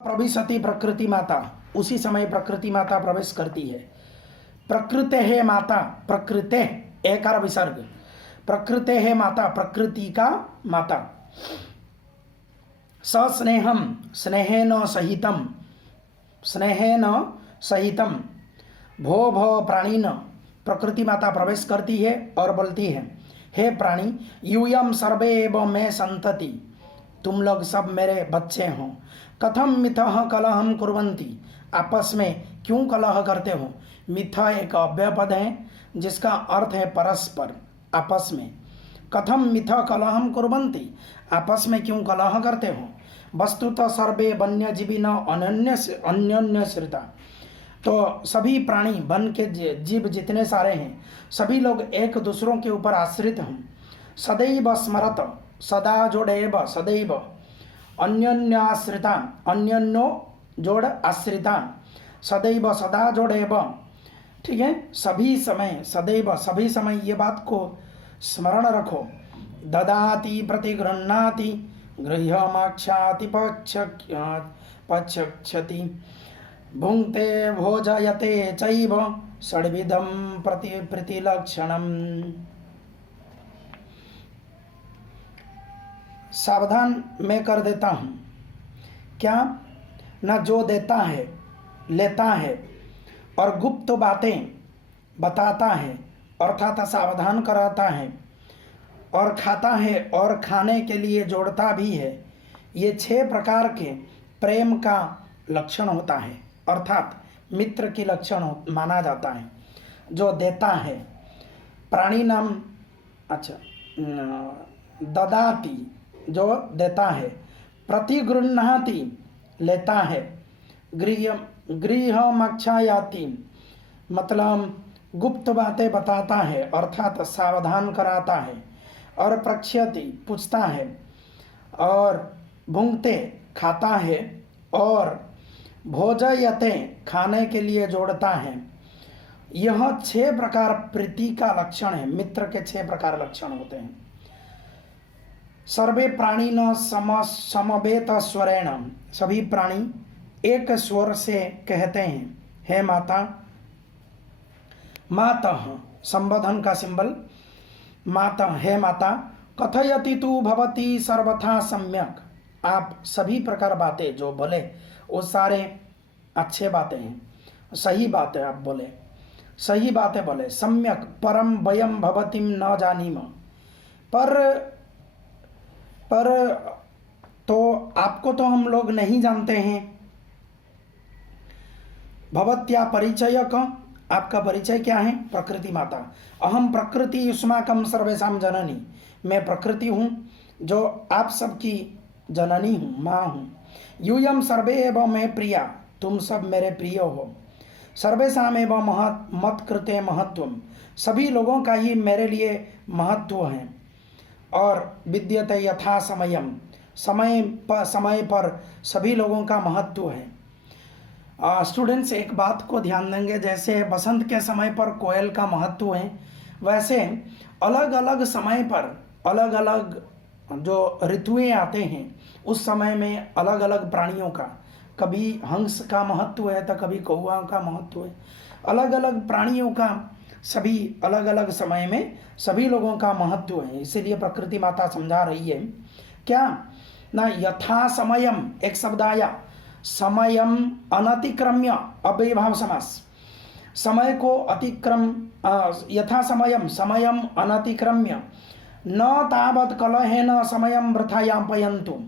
प्रविशति प्रकृति माता, उसी समय प्रकृति माता प्रवेश करती है। प्रकृते है माता, प्रकृते एकार विसर्ग, प्रकृते है माता, प्रकृति का माता। सस्नेहम, स्नेहेन सहितम, स्नेहेन सहितम, भो भो प्राणीन, प्रकृति माता प्रवेश करती है और बोलती है, हे प्राणी, यूयम सर्वे एव मे संतति, तुम लोग सब मेरे बच्चे हो। कथम मिथः कलहम कुर्वन्ति, आपस में क्यों कलह करते हो। मिथ एक अव्यय पद है जिसका अर्थ है परस्पर, आपस में। कथम मिथ कलहम कुर्वन्ति, आपस में क्यों कलह करते हो। वस्तुतः सर्वे वन्यजीवी न अन्योन्य श्रिता, तो सभी प्राणी वन के जीव जितने सारे हैं सभी लोग एक दूसरों के ऊपर आश्रित हैं। सदैव स्मरत, सदा जोड़ेव, सदैव अन्योन्याश्रिता, अन्योन्यो जोड़ आश्रिता, सदैव सदा जोड़ेव, ठीक है, सभी समय, सदैव सभी समय ये बात को स्मरण रखो। ददाति प्रतिगृह्णाति गृह्यमाक्षाति पक्षक्षति, भुंक्ते भोजयते चैव षड्विधं प्रतिलक्षणम्। सावधान मैं कर देता हूँ, क्या न जो देता है लेता है और गुप्त बातें बताता है, अर्थात सावधान कराता है, और खाता है और खाने के लिए जोड़ता भी है। ये 6 प्रकार के प्रेम का लक्षण होता है, अर्थात मित्र की लक्षण माना जाता है। जो देता है, प्राणी नाम, अच्छा, ददाति जो देता है, प्रतिगृह्णाति लेता है, गृह्यमाक्षायाति मतलब गुप्त बातें बताता है अर्थात सावधान कराता है, और प्रक्ष्यति पूछता है, और भुंक्ते खाता है, और भोजयते खाने के लिए जोड़ता है। यह 6 प्रकार प्रीति का लक्षण है। मित्र के 6 प्रकार लक्षण होते हैं। सर्वे प्राणी न समवेत स्वरेण, सभी प्राणी एक स्वर से कहते हैं, हे माता। मातः संबोधन का सिंबल माता, हे माता। कथयति तु भवती सर्वथा सम्यक, आप सभी प्रकार बातें जो बोले वो सारे अच्छे बातें हैं, सही बातें आप बोले, सही बातें बोले। सम्यक परम वयम भवतीम न जानीम, पर तो आपको तो हम लोग नहीं जानते हैं। भवत्या परिचय का, आपका परिचय क्या है। प्रकृति माता, अहम प्रकृति युष्माकम सर्वेशम जननी, मैं प्रकृति हूँ जो आप सबकी जननी हूँ, माँ हूँ। यूयम सर्वे एव मैं प्रिया, तुम सब मेरे प्रिय हो। सर्वेशाम एव मत कृते महत्वम, सभी लोगों का ही मेरे लिए महत्व है। और विद्यते यथा समयम, समय पर सभी लोगों का महत्व है। स्टूडेंट्स एक बात को ध्यान देंगे, जैसे बसंत के समय पर कोयल का महत्व है, वैसे अलग अलग समय पर अलग अलग जो ऋतुएं आते हैं उस समय में अलग अलग प्राणियों का, कभी हंस का महत्व है तो कभी कौवा का महत्व है। अलग अलग प्राणियों का सभी अलग अलग समय में सभी लोगों का महत्व है। इसीलिए प्रकृति माता समझा रही है क्या ना, यथा समयम एक शब्द आया, समयम अनतिक्रम्य, अव्ययभाव समास, समय को अतिक्रम, यथा समयम समयम अनतिक्रम्य, न तावत कलहेन समयम वृथा यापयन्तु।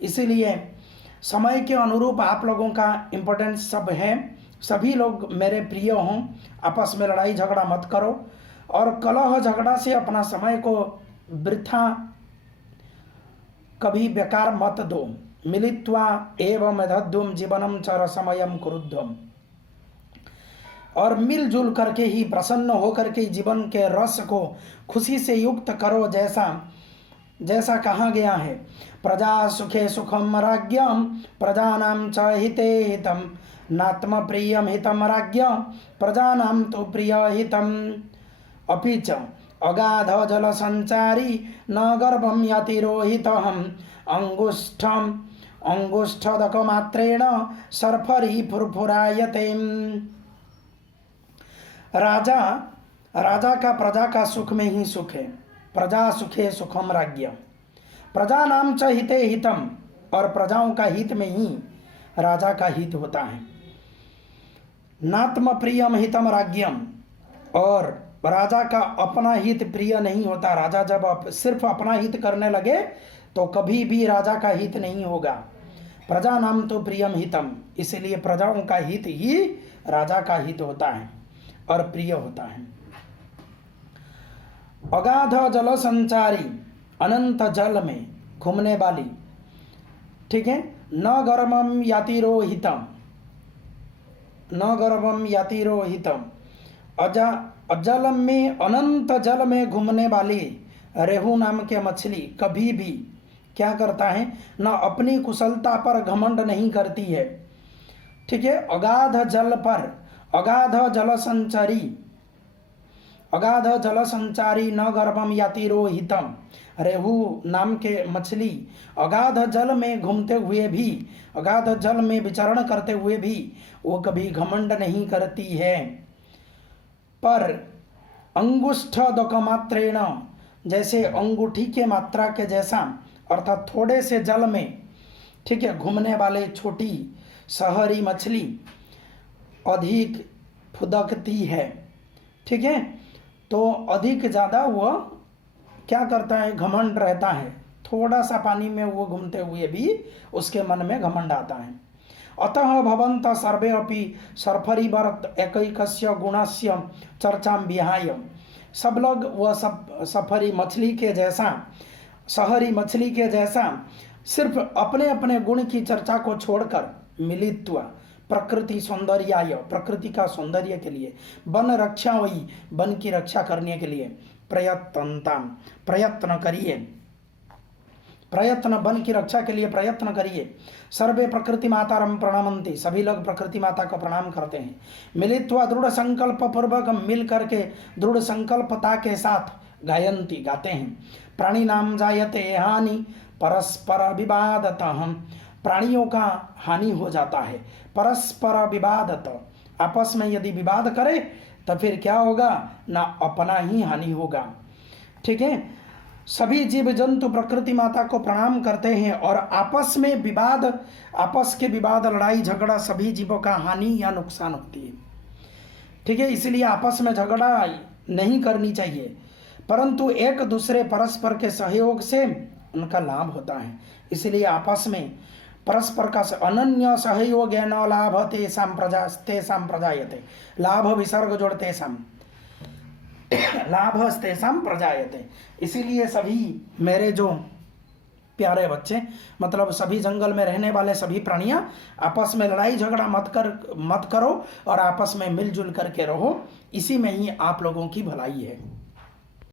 इसीलिए समय के अनुरूप आप लोगों का इम्पोर्टेंस सब है, सभी लोग मेरे प्रिय हों, आपस में लड़ाई झगड़ा मत करो, और कलह झगड़ा से अपना समय को वृथा कभी बेकार मत दो। मिलित्वा एवं मधध्वम जीवनम च रसमयम कुरुध्वम, और मिलजुल करके ही, प्रसन्न होकर के जीवन के रस को खुशी से युक्त करो, जैसा कहा गया है। प्रजा सुखे सुखम राज्ञम, प्रजानां च हिते हितम, नात्म प्रियम हितम राज्ञ, प्रजानां तो प्रिय हितम। अपि च अगाध जल संचारी, न गर्भम यतिरोहितहम, अंगुष्ठम अंगुष्ठदकमात्रेण सर्फरी फुरफुरायते। राजा राजा का प्रजा का सुख में ही सुख है। प्रजा सुखे सुखम राज्ञ। प्रजा नाम च हिते हितम, और प्रजाओं का हित में ही राजा का हित होता है। नात्म प्रियम हितम राज्ञम, और राजा का अपना हित प्रिय नहीं होता। राजा जब सिर्फ अपना हित करने लगे तो कभी भी राजा का हित नहीं होगा। प्रजा नाम तो प्रियम हितम, इसलिए प्रजाओं का हित ही राजा का हित होता है और प्रिय होता है। अगाध जल संचारी, अनंत जल में घूमने वाली, ठीक है। न गर्भम यातिरोहितम, न गर्भम यातिरोहितम, अजल में, अनंत जल में घूमने वाली रेहू नाम के मछली कभी भी क्या करता है, न अपनी कुशलता पर घमंड नहीं करती है, ठीक है। अगाध जल पर, अगाध जल संचारी, अगाध जल संचारी न गर्भम यातिरोहितम, रेहू नाम के मछली अगाध जल में घूमते हुए भी, अगाध जल में विचरण करते हुए भी वो कभी घमंड नहीं करती है। पर अंगुष्ठ दकमात्रेण, जैसे अंगूठी के मात्रा के जैसा, अर्थात थोड़े से जल में, ठीक है, घूमने वाले छोटी शहरी मछली अधिक फुदकती है, ठीक है। तो अधिक ज़्यादा वह क्या करता है, घमंड रहता है। थोड़ा सा पानी में वो घूमते हुए भी उसके मन में घमंड आता है। अतः भवंत सर्वे अपि सर्फरीवर्त एकैकस्य गुणस्य चर्चा विहाय, सब लोग वह सब सफरी मछली के जैसा, शहरी मछली के जैसा सिर्फ अपने अपने गुण की चर्चा को छोड़कर मिलित्वा प्रकृति सौंदर्याय, प्रकृति का सौंदर्य के लिए, वन रक्षा वही, वन की रक्षा करने के लिए प्रयत्न करिए, प्रयत्न, वन की रक्षा के लिए प्रयत्न करिए। सर्वे प्रकृति मातारम प्रणमंती, सभी लोग प्रकृति माता को प्रणाम करते हैं। मिलित्वा दृढ़ संकल्प पूर्वक, मिल करके दृढ़ संकल्पता के साथ गायंती, गाते हैं। प्राणी नाम जायते हानि परस्पर विवादतः, प्राणियों का हानि हो जाता है। परस्पर विवादत, आपस में यदि विवाद करे तो फिर क्या होगा, ना अपना ही हानि होगा, ठीक है। सभी जीव जंतु प्रकृति माता को प्रणाम करते हैं और आपस में विवाद, आपस के विवाद, लड़ाई झगड़ा सभी जीवों का हानि या नुकसान होती है, ठीक है। इसलिए आपस में झगड़ा नहीं करनी चाहिए, परंतु एक दूसरे परस्पर के सहयोग से उनका लाभ होता है। इसलिए आपस में परस्पर का अनन्य सहयोग न लाभ तेषां प्रजायते, लाभ विसर्ग जोड़ तेषां, लाभ तेषां प्रजायते। इसीलिए सभी मेरे जो प्यारे बच्चे, मतलब सभी जंगल में रहने वाले सभी प्राणियां आपस में लड़ाई झगड़ा मत करो और आपस में मिलजुल करके रहो, इसी में ही आप लोगों की भलाई है।